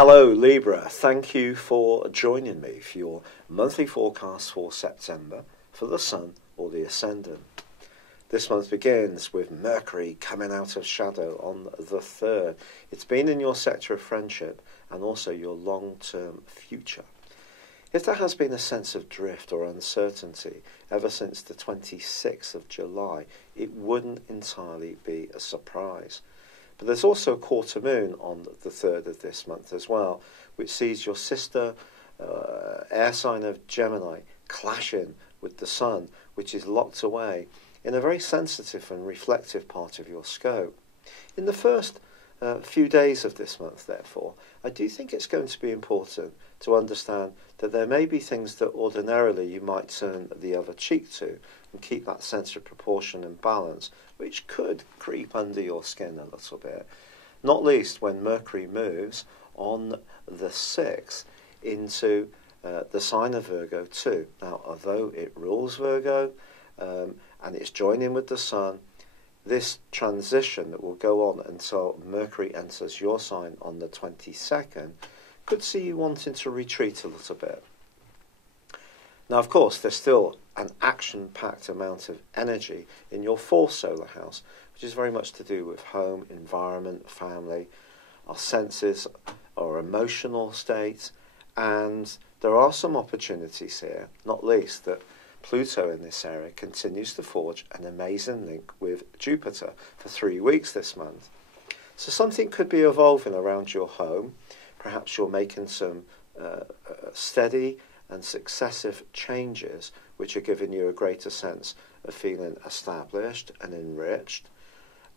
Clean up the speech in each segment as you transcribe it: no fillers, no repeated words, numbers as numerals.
Hello Libra, thank you for joining me for your monthly forecast for September for the Sun or the Ascendant. This month begins with Mercury coming out of shadow on the 3rd. It's been in your sector of friendship and also your long-term future. If there has been a sense of drift or uncertainty ever since the 26th of July, it wouldn't entirely be a surprise. But there's also a quarter moon on the 3rd of this month as well, which sees your sister air sign of Gemini clashing with the Sun, which is locked away in a very sensitive and reflective part of your scope. In the first few days of this month, therefore, I do think it's going to be important to understand that there may be things that ordinarily you might turn the other cheek to and keep that sense of proportion and balance, which could creep under your skin a little bit, not least when Mercury moves on the 6th into the sign of Virgo too. Now, although it rules Virgo and it's joining with the Sun, this transition that will go on until Mercury enters your sign on the 22nd could see you wanting to retreat a little bit. Now, of course, there's still an action-packed amount of energy in your 4th solar house, which is very much to do with home, environment, family, our senses, our emotional state, and there are some opportunities here, not least that Pluto in this area continues to forge an amazing link with Jupiter for 3 weeks this month. So something could be evolving around your home. Perhaps you're making some steady and successive changes which are giving you a greater sense of feeling established and enriched.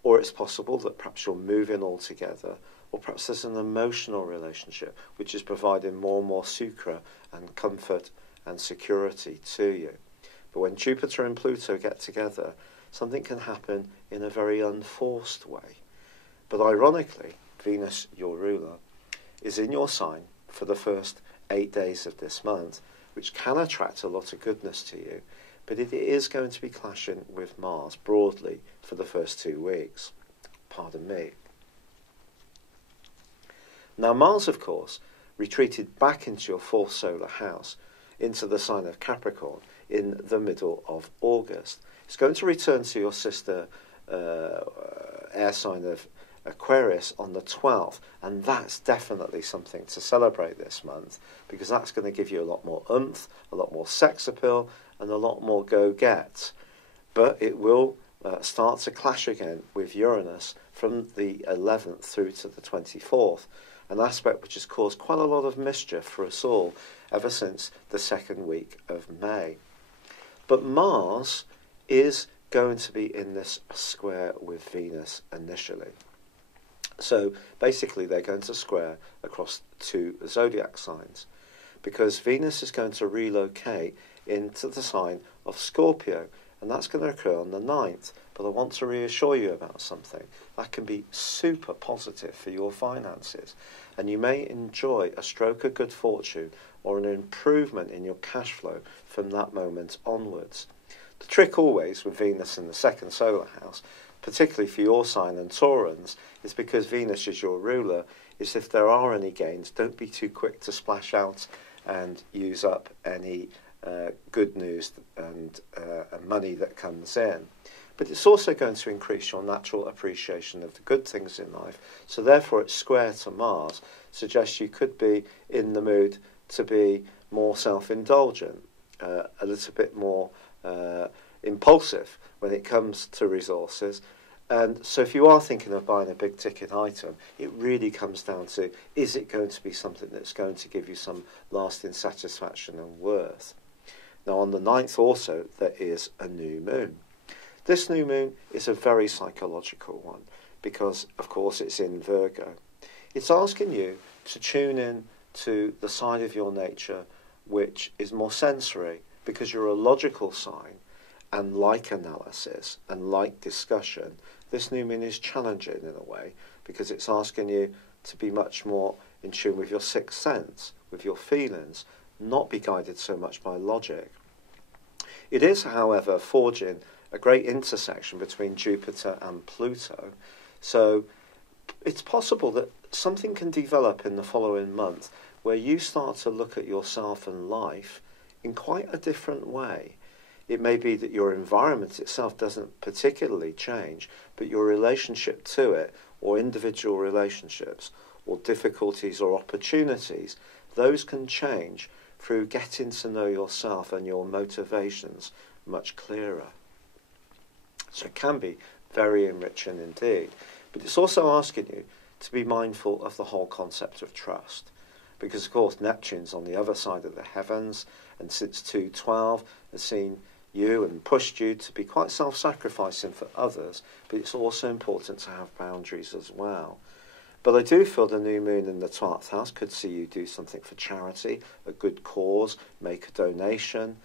Or it's possible that perhaps you're moving altogether, or perhaps there's an emotional relationship which is providing more and more succor and comfort and security to you. But when Jupiter and Pluto get together, something can happen in a very unforced way. But ironically, Venus, your ruler, is in your sign for the first 8 days of this month, which can attract a lot of goodness to you, but it is going to be clashing with Mars broadly for the first 2 weeks. Pardon me. Now, Mars, of course, retreated back into your 4th solar house, into the sign of Capricorn, in the middle of August. It's going to return to your sister air sign of Aquarius on the 12th, and that's definitely something to celebrate this month, because that's going to give you a lot more oomph, a lot more sex appeal, and a lot more go-get. But it will start to clash again with Uranus from the 11th through to the 24th, an aspect which has caused quite a lot of mischief for us all ever since the 2nd week of May. But Mars is going to be in this square with Venus initially. So basically they're going to square across 2 zodiac signs, because Venus is going to relocate into the sign of Scorpio, and that's going to occur on the 9th. But I want to reassure you about something. That can be super positive for your finances, and you may enjoy a stroke of good fortune or an improvement in your cash flow from that moment onwards. The trick always with Venus in the 2nd solar house, particularly for your sign and Taurans, is because Venus is your ruler, is if there are any gains, don't be too quick to splash out and use up any good news and money that comes in. But it's also going to increase your natural appreciation of the good things in life. So therefore, it's square to Mars suggests you could be in the mood to be more self-indulgent, a little bit more impulsive when it comes to resources. And so if you are thinking of buying a big ticket item, it really comes down to, is it going to be something that's going to give you some lasting satisfaction and worth? Now, on the 9th also, there is a new moon. This new moon is a very psychological one because, of course, it's in Virgo. It's asking you to tune in to the side of your nature which is more sensory, because you're a logical sign and like analysis and like discussion. This new moon is challenging in a way because it's asking you to be much more in tune with your sixth sense, with your feelings, not be guided so much by logic. It is, however, forging a great intersection between Jupiter and Pluto, so it's possible that something can develop in the following month where you start to look at yourself and life in quite a different way. It may be that your environment itself doesn't particularly change, but your relationship to it, or individual relationships, or difficulties or opportunities, those can change through getting to know yourself and your motivations much clearer. So it can be very enriching indeed. But it's also asking you to be mindful of the whole concept of trust. Because, of course, Neptune's on the other side of the heavens, and since 212 has seen you and pushed you to be quite self-sacrificing for others, but it's also important to have boundaries as well. But I do feel the new moon in the 12th house could see you do something for charity, a good cause, make a donation,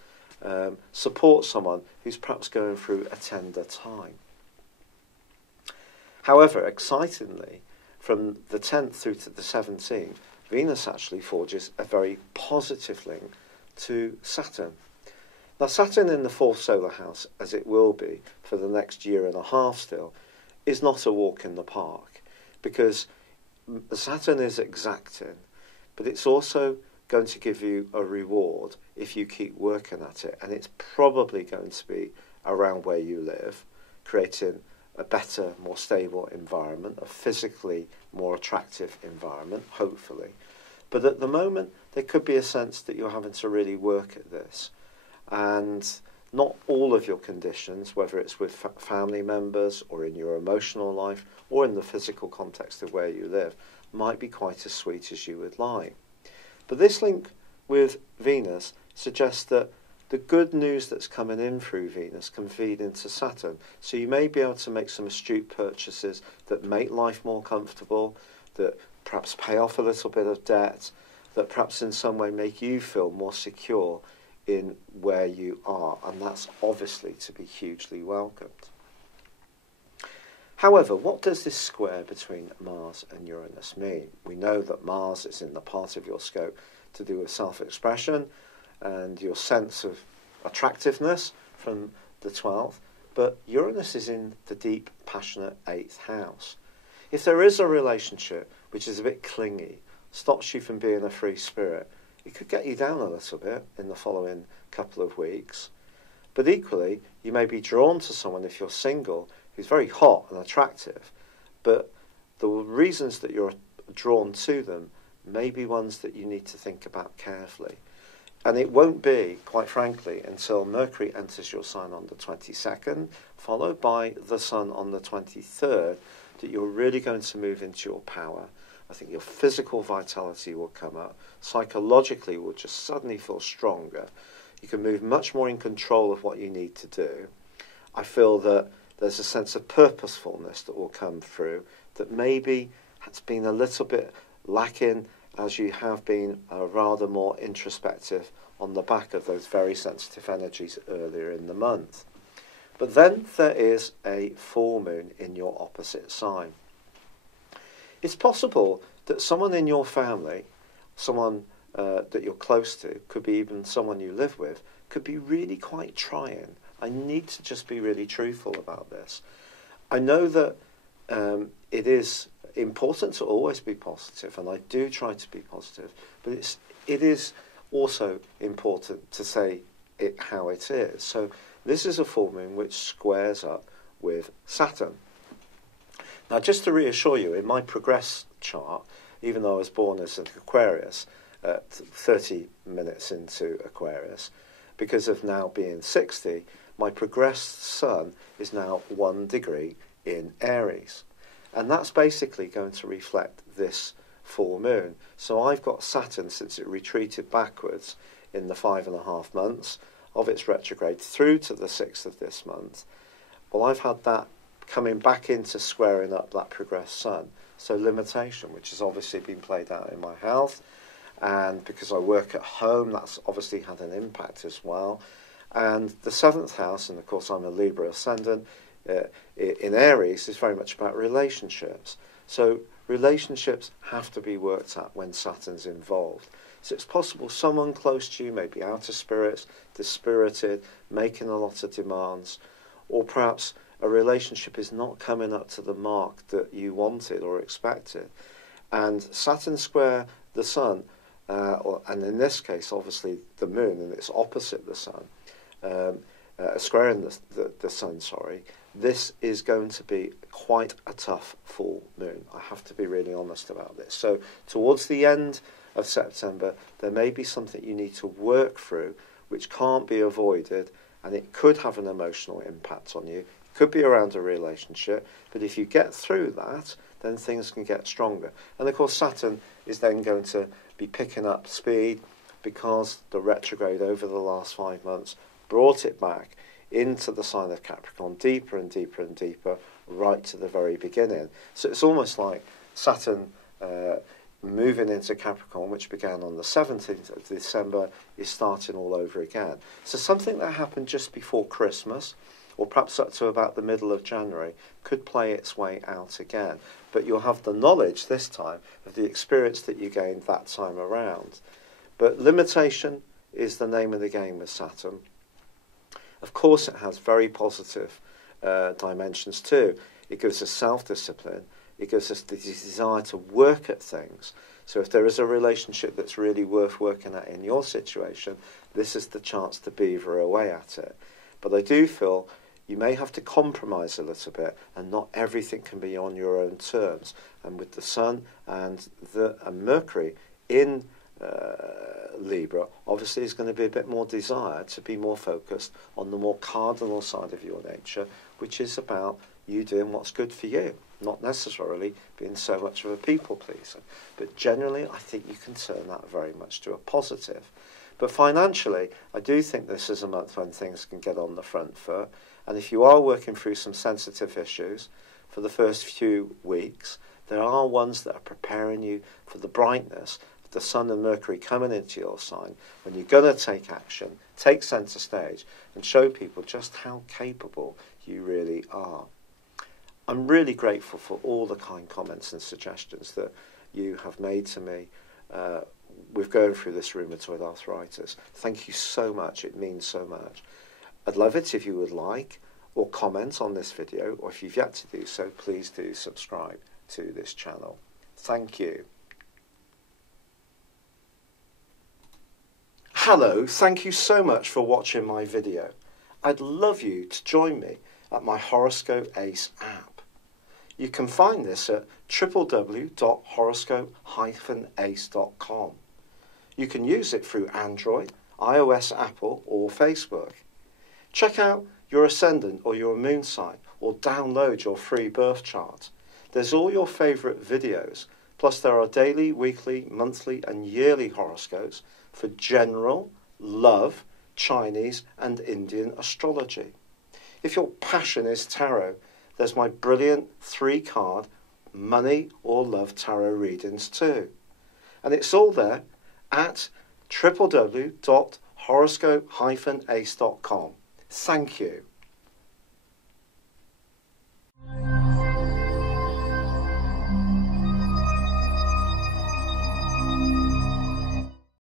support someone who's perhaps going through a tender time. However, excitingly, from the 10th through to the 17th, Venus actually forges a very positive link to Saturn. Now, Saturn in the 4th solar house, as it will be for the next year and a half still, is not a walk in the park, because Saturn is exacting, but it's also going to give you a reward if you keep working at it, and it's probably going to be around where you live, creating a better, more stable environment, a physically more attractive environment, hopefully. But at the moment, there could be a sense that you're having to really work at this. And not all of your conditions, whether it's with family members or in your emotional life or in the physical context of where you live, might be quite as sweet as you would like. But this link with Venus suggests that the good news that's coming in through Venus can feed into Saturn. So you may be able to make some astute purchases that make life more comfortable, that perhaps pay off a little bit of debt, that perhaps in some way make you feel more secure in where you are. And that's obviously to be hugely welcomed. However, what does this square between Mars and Uranus mean? We know that Mars is in the part of your scope to do with self-expression and your sense of attractiveness from the 12th, but Uranus is in the deep, passionate 8th house. If there is a relationship which is a bit clingy, stops you from being a free spirit, it could get you down a little bit in the following couple of weeks. But equally, you may be drawn to someone, if you're single, who's very hot and attractive, but the reasons that you're drawn to them may be ones that you need to think about carefully. And it won't be, quite frankly, until Mercury enters your sign on the 22nd, followed by the Sun on the 23rd, that you're really going to move into your power. I think your physical vitality will come up. Psychologically, you will just suddenly feel stronger. You can move much more in control of what you need to do. I feel that there's a sense of purposefulness that will come through that maybe has been a little bit lacking as you have been rather more introspective on the back of those very sensitive energies earlier in the month. But then there is a full moon in your opposite sign. It's possible that someone in your family, someone that you're close to, could be even someone you live with, could be really quite trying. I need to just be really truthful about this. I know that it is important to always be positive, and I do try to be positive, but it is also important to say it how it is. So this is a full moon which squares up with Saturn. Now, just to reassure you, in my progress chart, even though I was born as an Aquarius, 30 minutes into Aquarius, because of now being 60, my progressed sun is now 1 degree in Aries. And that's basically going to reflect this full moon. So I've got Saturn, since it retreated backwards in the 5.5 months of its retrograde through to the 6th of this month. Well, I've had that coming back into squaring up that progressed sun. So limitation, which has obviously been played out in my health. And because I work at home, that's obviously had an impact as well. And the 7th house, and of course I'm a Libra ascendant, in Aries is very much about relationships. So relationships have to be worked at when Saturn's involved. So it's possible someone close to you may be out of spirits, dispirited, making a lot of demands, or perhaps a relationship is not coming up to the mark that you wanted or expected. And Saturn square the Sun, and in this case, obviously, the Moon, and it's opposite the Sun, squaring the Sun, sorry, this is going to be quite a tough full moon. I have to be really honest about this. So towards the end of September, there may be something you need to work through which can't be avoided, and it could have an emotional impact on you. It could be around a relationship, but if you get through that, then things can get stronger. And of course, Saturn is then going to be picking up speed because the retrograde over the last 5 months brought it back into the sign of Capricorn, deeper and deeper and deeper, right to the very beginning. So it's almost like Saturn moving into Capricorn, which began on the 17th of December, is starting all over again. So something that happened just before Christmas, or perhaps up to about the middle of January, could play its way out again. But you'll have the knowledge this time of the experience that you gained that time around. But limitation is the name of the game with Saturn. Of course, it has very positive dimensions too. It gives us self-discipline. It gives us the desire to work at things. So if there is a relationship that's really worth working at in your situation, this is the chance to beaver away at it. But I do feel you may have to compromise a little bit, and not everything can be on your own terms. And with the Sun and Mercury in Libra, obviously is going to be a bit more desire to be more focused on the more cardinal side of your nature, which is about you doing what's good for you, not necessarily being so much of a people pleaser. But generally, I think you can turn that very much to a positive. But financially, I do think this is a month when things can get on the front foot. And if you are working through some sensitive issues for the first few weeks, there are ones that are preparing you for the brightness of the Sun and Mercury coming into your sign, when you're going to take action, take centre stage, and show people just how capable you really are. I'm really grateful for all the kind comments and suggestions that you have made to me with going through this rheumatoid arthritis. Thank you so much. It means so much. I'd love it if you would like or comment on this video, or if you've yet to do so, please do subscribe to this channel. Thank you. Hello, thank you so much for watching my video. I'd love you to join me at my Horoscope Ace app. You can find this at www.horoscope-ace.com. You can use it through Android, iOS, Apple, or Facebook. Check out your ascendant or your moon sign, or download your free birth chart. There's all your favourite videos, plus there are daily, weekly, monthly and yearly horoscopes for general, love, Chinese and Indian astrology. If your passion is tarot, there's my brilliant 3-card money or love tarot readings too. And it's all there at www.horoscope-ace.com. Thank you.